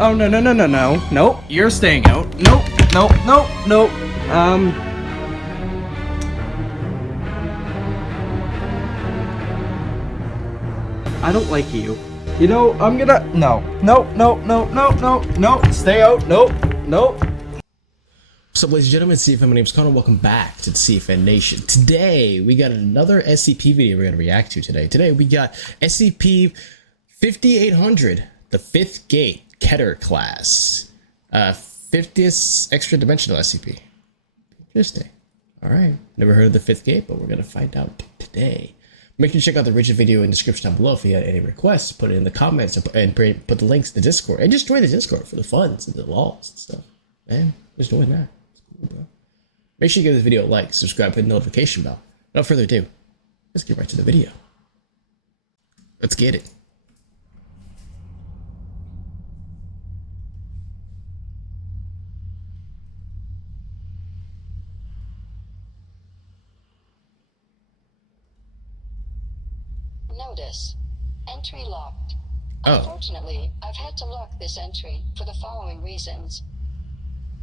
Oh, no, no, no, no, no. Nope, you're staying out. Nope, nope, nope, nope. I don't like you. You know, I'm gonna... No. No, no, no, no, no, no. Stay out. Nope, nope. What's up, ladies and gentlemen? CFN, my name's Connor. Welcome back to the CFN Nation. Today, we got another SCP video we're going to react to today. Today, we got SCP-5800, the 5th Gate Keter class. 50th extra dimensional SCP. Interesting. Alright. Never heard of the 5th Gate, but we're going to find out today. Make sure to check out the original video in the description down below. If you had any requests, put it in the comments and put the links to the Discord. And just join the Discord for the funs and the laws and stuff. Man, just join that. Bro. Make sure you give this video a like, subscribe, hit the notification bell. Without further ado, let's get right to the video. Let's get it. Notice. Entry locked. Oh. Unfortunately, I've had to lock this entry for the following reasons.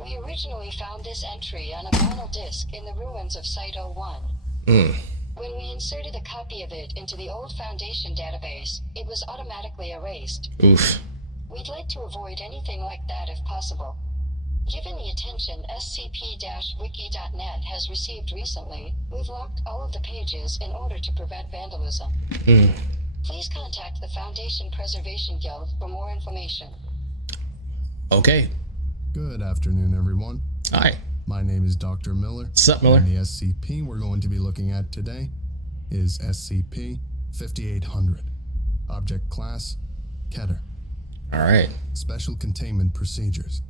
We originally found this entry on a vinyl disc in the ruins of Site-01. When we inserted a copy of it into the old Foundation database, it was automatically erased. Oof. We'd like to avoid anything like that if possible. Given the attention scp-wiki.net has received recently, we've locked all of the pages in order to prevent vandalism. Please contact the Foundation Preservation Guild for more information. Okay. Good afternoon, everyone. Hi. My name is Dr. Miller. What's up, Miller? And the SCP we're going to be looking at today is SCP-5800. Object Class, Keter. Alright. Special Containment Procedures.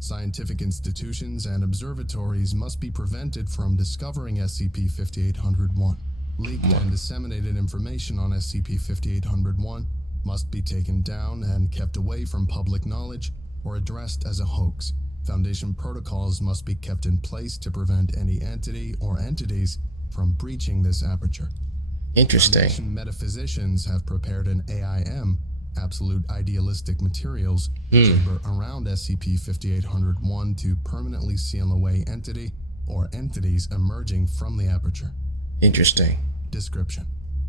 Scientific institutions and observatories must be prevented from discovering SCP-5800-1. Leaked and disseminated information on SCP-5800-1 must be taken down and kept away from public knowledge or addressed as a hoax. Foundation protocols must be kept in place to prevent any entity or entities from breaching this aperture. Interesting. Foundation metaphysicians have prepared an AIM, Absolute Idealistic Materials, chamber around SCP-5800-1 to permanently seal away entity or entities emerging from the aperture. Interesting. Description: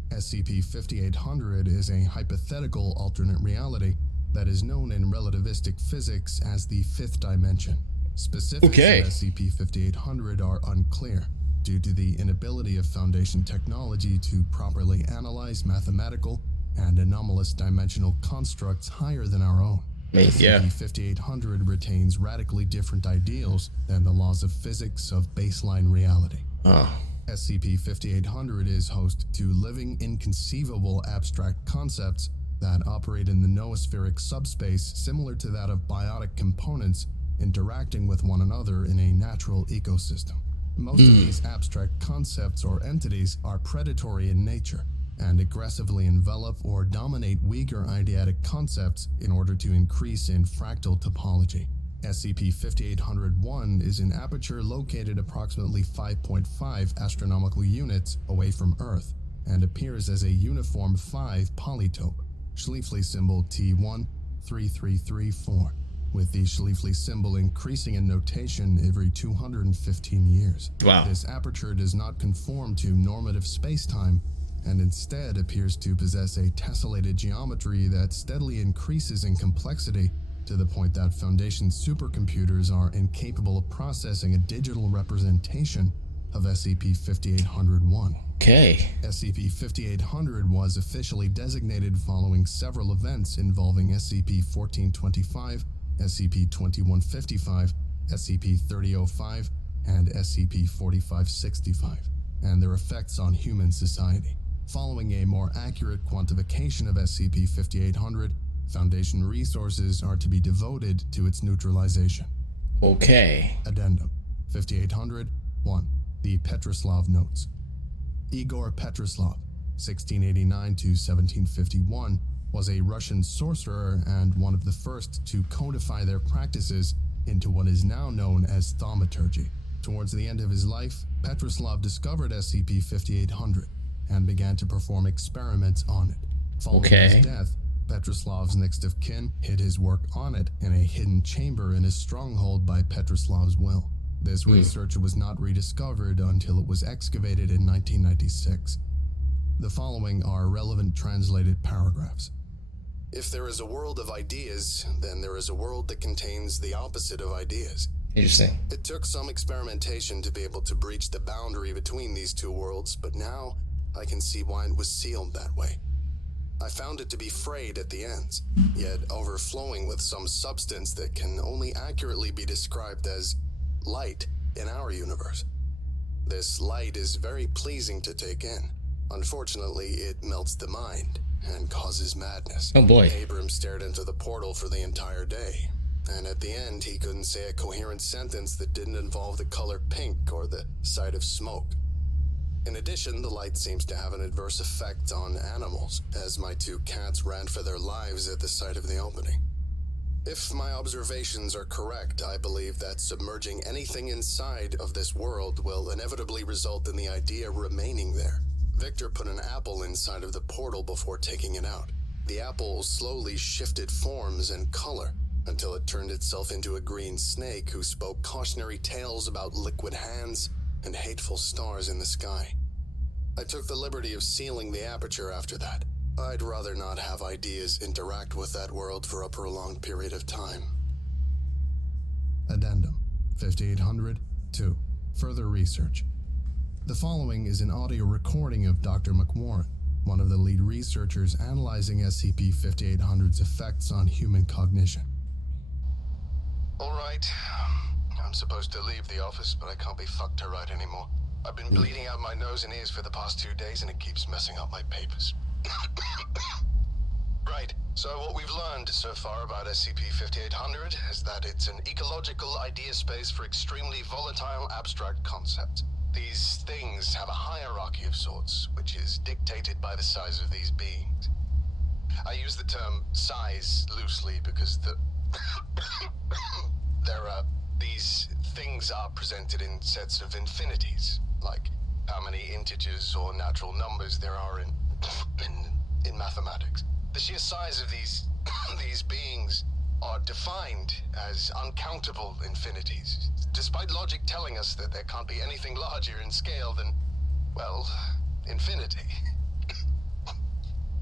SCP-5800 is a hypothetical alternate reality that is known in relativistic physics as the 5th dimension. Specifics of SCP-5800 are unclear due to the inability of Foundation technology to properly analyze mathematical and anomalous dimensional constructs higher than our own. SCP-5800 retains radically different ideals than the laws of physics of baseline reality. SCP-5800 is host to living, inconceivable abstract concepts that operate in the noospheric subspace similar to that of biotic components interacting with one another in a natural ecosystem. Most of these abstract concepts or entities are predatory in nature and aggressively envelop or dominate weaker eidetic concepts in order to increase in fractal topology. SCP-5800-1 is an aperture located approximately 5.5 astronomical units away from Earth and appears as a uniform 5 polytope, Schlieffli symbol T13334, with the Schlieffli symbol increasing in notation every 215 years. Wow. This aperture does not conform to normative spacetime and instead appears to possess a tessellated geometry that steadily increases in complexity to the point that Foundation supercomputers are incapable of processing a digital representation of SCP-5800-1. Okay. SCP-5800 was officially designated following several events involving SCP-1425, SCP-2155, SCP-3005, and SCP-4565, and their effects on human society. Following a more accurate quantification of SCP-5800, Foundation resources are to be devoted to its neutralization. Okay. Addendum 5800 1. The Petroslav Notes. Igor Petroslav, 1689 to 1751, was a Russian sorcerer and one of the first to codify their practices into what is now known as thaumaturgy. Towards the end of his life, Petroslav discovered SCP-5800 and began to perform experiments on it. Following his death, Petroslav's next of kin hid his work on it in a hidden chamber in his stronghold by Petroslav's will. This research was not rediscovered until it was excavated in 1996. The following are relevant translated paragraphs. If there is a world of ideas, then there is a world that contains the opposite of ideas. Interesting. It took some experimentation to be able to breach the boundary between these two worlds, but now I can see why it was sealed that way. I found it to be frayed at the ends, yet overflowing with some substance that can only accurately be described as light in our universe. This light is very pleasing to take in. Unfortunately, it melts the mind and causes madness. Oh boy. Abram stared into the portal for the entire day, and at the end he couldn't say a coherent sentence that didn't involve the color pink or the sight of smoke. In addition, the light seems to have an adverse effect on animals, as my two cats ran for their lives at the sight of the opening. If my observations are correct, I believe that submerging anything inside of this world will inevitably result in the idea remaining there. Victor put an apple inside of the portal before taking it out. The apple slowly shifted forms and color until it turned itself into a green snake who spoke cautionary tales about liquid hands and hateful stars in the sky. I took the liberty of sealing the aperture after that. I'd rather not have ideas interact with that world for a prolonged period of time. Addendum 5800-2. Further research. The following is an audio recording of Dr. McWarren, one of the lead researchers analyzing SCP-5800's effects on human cognition. All right. I'm supposed to leave the office, but I can't be fucked to write anymore. I've been bleeding out my nose and ears for the past 2 days, and it keeps messing up my papers. Right, so what we've learned so far about SCP-5800 is that it's an ecological idea space for extremely volatile abstract concepts. These things have a hierarchy of sorts, which is dictated by the size of these beings. I use the term size loosely because these things are presented in sets of infinities, like how many integers or natural numbers there are in mathematics. The sheer size of these beings are defined as uncountable infinities, despite logic telling us that there can't be anything larger in scale than, well, infinity.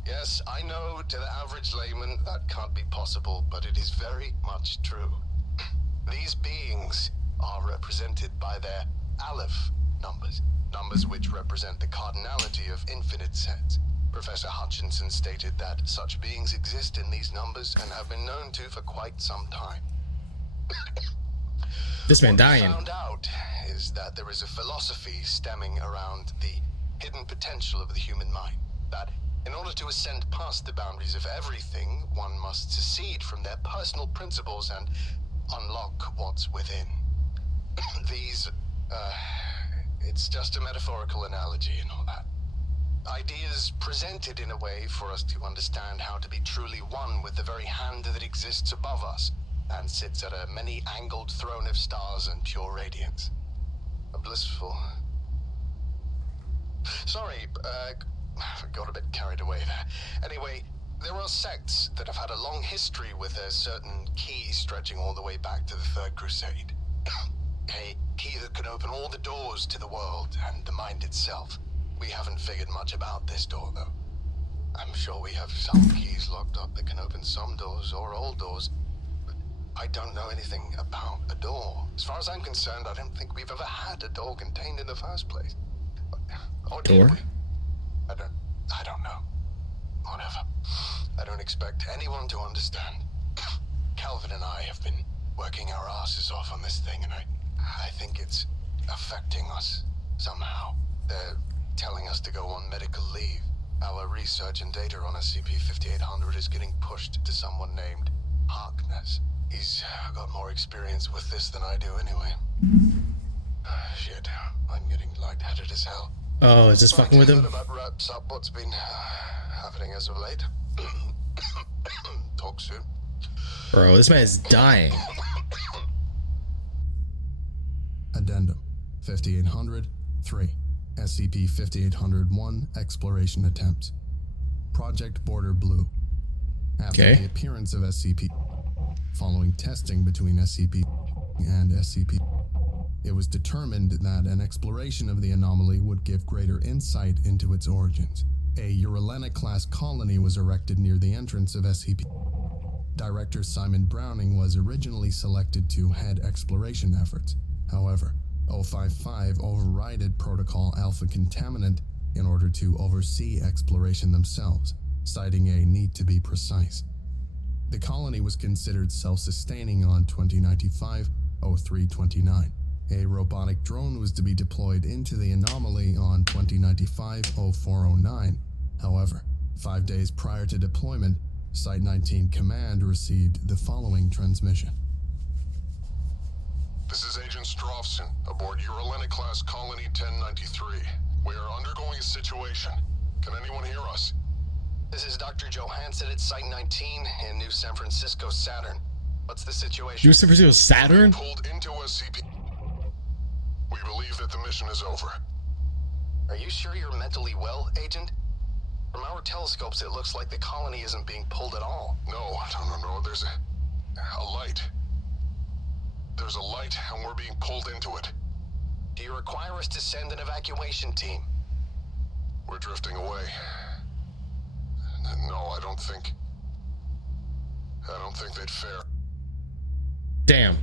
Yes, I know to the average layman that can't be possible, but it is very much true. These beings are represented by their Aleph numbers, numbers which represent the cardinality of infinite sets. Professor Hutchinson stated that such beings exist in these numbers and have been known to for quite some time. This man dying. What we found out is that there is a philosophy stemming around the hidden potential of the human mind, that in order to ascend past the boundaries of everything, one must secede from their personal principles and unlock what's within. It's just a metaphorical analogy and all that. Ideas presented in a way for us to understand how to be truly one with the very hand that exists above us and sits at a many-angled throne of stars and pure radiance. A blissful... Sorry, I got a bit carried away there. Anyway, there are sects that have had a long history with a certain key stretching all the way back to the Third Crusade. A key that can open all the doors to the world and the mind itself. We haven't figured much about this door, though. I'm sure we have some keys locked up that can open some doors or all doors, but I don't know anything about a door. As far as I'm concerned, I don't think we've ever had a door contained in the first place. Or did we? I don't know. Whatever. I don't expect anyone to understand. Calvin and I have been working our asses off on this thing, and I think it's affecting us somehow. They're telling us to go on medical leave. Our research and data on SCP-5800 is getting pushed to someone named Harkness. He's got more experience with this than I do anyway. Shit, I'm getting lightheaded as hell. Oh, is this fucking with him? That about wraps up what's been happening as of late. Talk soon. Bro, this man is dying. Addendum 5800-3. SCP-5801 Exploration Attempts. Project Border Blue. after the appearance of SCP. Following testing between SCP and SCP, it was determined that an exploration of the anomaly would give greater insight into its origins. A Uralena-class colony was erected near the entrance of SCP. Director Simon Browning was originally selected to head exploration efforts. However, 055 overrided Protocol Alpha Contaminant in order to oversee exploration themselves, citing a need to be precise. The colony was considered self-sustaining on 2095-0329. A robotic drone was to be deployed into the anomaly on 2095-0409. However, 5 days prior to deployment, Site-19 Command received the following transmission. This is Agent Strofson, aboard Uralena-class Colony 1093. We are undergoing a situation. Can anyone hear us? This is Dr. Johansson at Site-19 in New San Francisco, Saturn. What's the situation? New San Francisco Saturn? Pulled into SCP. We believe that the mission is over. Are you sure you're mentally well, Agent? From our telescopes, it looks like the colony isn't being pulled at all. No. There's a light. There's a light, and we're being pulled into it. Do you require us to send an evacuation team? We're drifting away. No, I don't think they'd fare. Damn.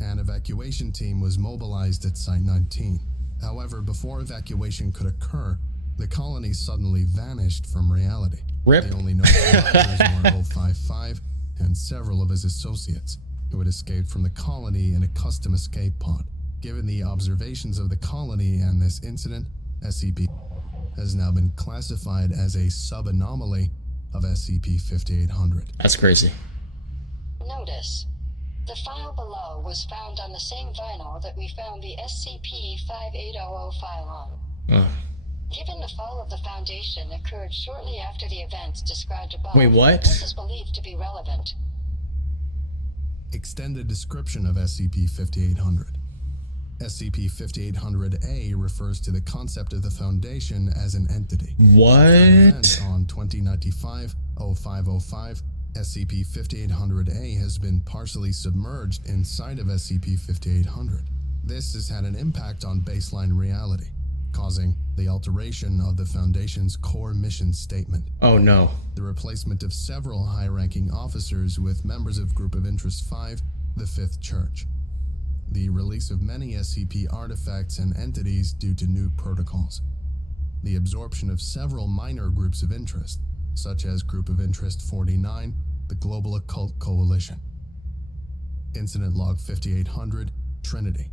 An evacuation team was mobilized at Site-19. However, before evacuation could occur, the colony suddenly vanished from reality. Rip. The only known survivors were 055 and several of his associates, who had escaped from the colony in a custom escape pod. Given the observations of the colony and this incident, SCP has now been classified as a sub-anomaly of SCP-5800. That's crazy. Notice, the file below was found on the same vinyl that we found the SCP-5800 file on. Given the fall of the Foundation occurred shortly after the events described above, Wait, what? This is believed to be relevant. Extended description of SCP-5800. SCP-5800-A refers to the concept of the Foundation as an entity. What? On 2095-0505, SCP-5800-A has been partially submerged inside of SCP-5800. This has had an impact on baseline reality, causing the alteration of the Foundation's core mission statement. Oh no. The replacement of several high-ranking officers with members of Group of Interest 5, the Fifth Church. The release of many SCP artifacts and entities due to new protocols. The absorption of several minor groups of interest, such as Group of Interest 49, the Global Occult Coalition. Incident Log 5800, Trinity.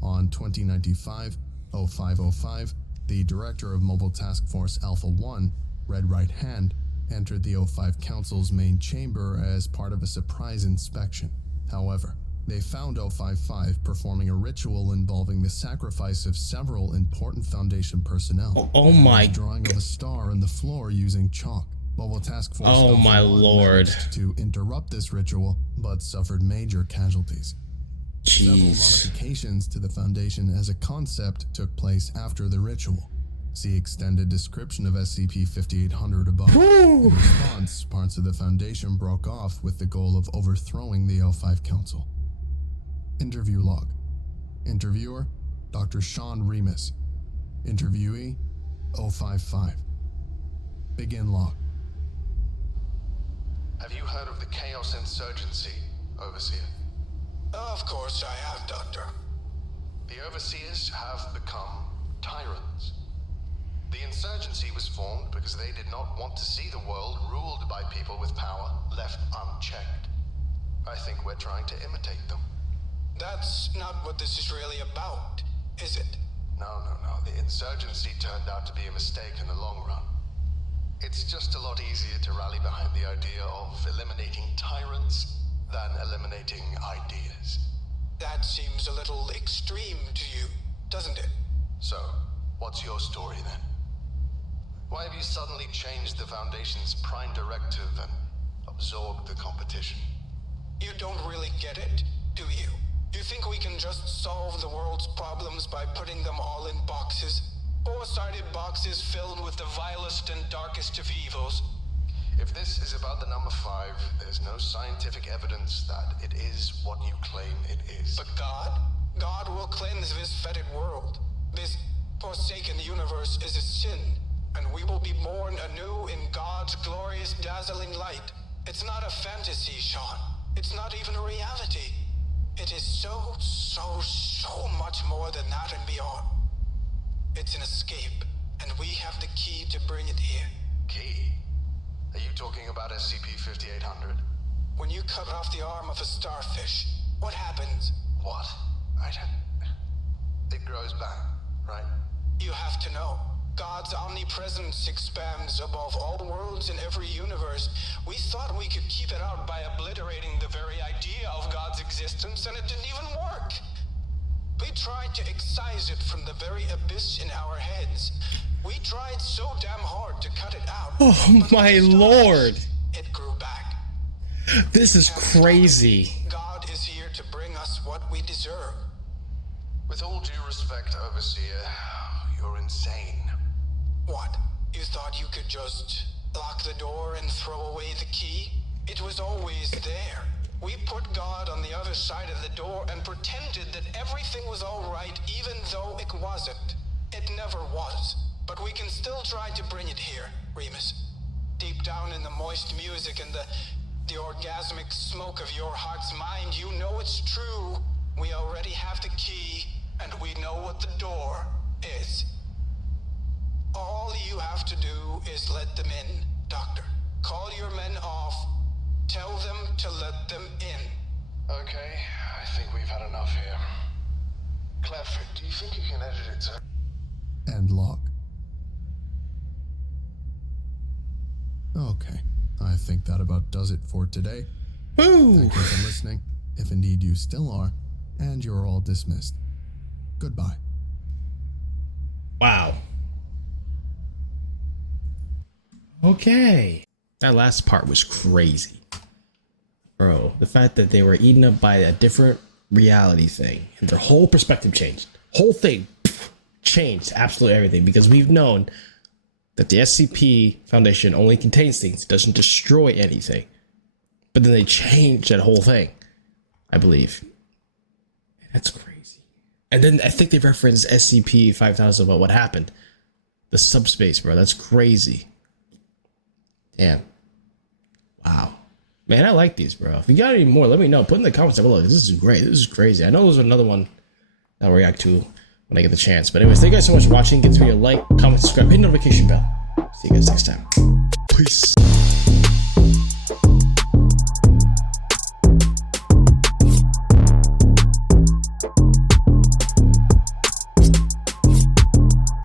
On 2095-0505, the Director of Mobile Task Force Alpha-1, Red Right Hand, entered the O5 Council's main chamber as part of a surprise inspection. However, they found 055 performing a ritual involving the sacrifice of several important Foundation personnel. Oh my God. Drawing of a star on the floor using chalk. Mobile Task Force Oh my lord. managed to interrupt this ritual, but suffered major casualties. Several Jeez. modifications to the Foundation as a concept took place after the ritual. See extended description of SCP-5800 above. In response, parts of the Foundation broke off with the goal of overthrowing the O5 Council. Interview log. Interviewer, Dr. Sean Remus. Interviewee, 055. Begin log. Have you heard of the Chaos Insurgency, Overseer? Of course I have, Doctor. The Overseers have become tyrants. The insurgency was formed because they did not want to see the world ruled by people with power left unchecked. I think we're trying to imitate them. That's not what this is really about, is it? No. The insurgency turned out to be a mistake in the long run. It's just a lot easier to rally behind the idea of eliminating tyrants than eliminating ideas. That seems a little extreme to you, doesn't it? So, what's your story then? Why have you suddenly changed the Foundation's prime directive and absorbed the competition? You don't really get it, do you? You think we can just solve the world's problems by putting them all in boxes? Four-sided boxes filled with the vilest and darkest of evils? If this is about the number 5, there's no scientific evidence that it is what you claim it is. But God will cleanse this fetid world. This forsaken universe is a sin, and we will be born anew in God's glorious, dazzling light. It's not a fantasy, Sean. It's not even a reality. It is so much more than that and beyond. It's an escape, and we have the key to bring it here. Key? Are you talking about SCP-5800? When you cut off the arm of a starfish, what happens? What? I don't... It grows back, right? You have to know. God's omnipresence expands above all worlds in every universe. We thought we could keep it out by obliterating the very idea of God's existence, and it didn't even work. We tried to excise it from the very abyss in our heads. We tried so damn hard to cut it out. Oh my lord. It grew back. This is crazy. God is here to bring us what we deserve. With all due respect, Overseer, you're insane. What? You thought you could just lock the door and throw away the key? It was always there. We put God on the other side of the door and pretended that everything was all right, even though it wasn't. It never was. But we can still try to bring it here, Remus. Deep down in the moist music and the orgasmic smoke of your heart's mind, you know it's true. We already have the key, and we know what the door is. All you have to do is let them in, Doctor. Call your men off. Tell them to let them in. Okay, I think we've had enough here. Clef, do you think you can edit it to... And lock. Okay, I think that about does it for today. Ooh. Thank you for listening, if indeed you still are, and you're all dismissed. Goodbye. Wow. Okay. That last part was crazy. Bro, the fact that they were eaten up by a different reality thing and their whole perspective changed. Whole thing changed absolutely everything, because we've known that the SCP Foundation only contains things, it doesn't destroy anything. But then they changed that whole thing, I believe. That's crazy. And then I think they referenced SCP-5000 about what happened. The subspace, bro. That's crazy. Damn. Wow. Man, I like these, bro. If you got any more, let me know. Put in the comments below. This is great. This is crazy. I know there's another one that I'll react to when I get the chance. But anyways, thank you guys so much for watching. Give this video a like, comment, subscribe, hit the notification bell. See you guys next time. Peace.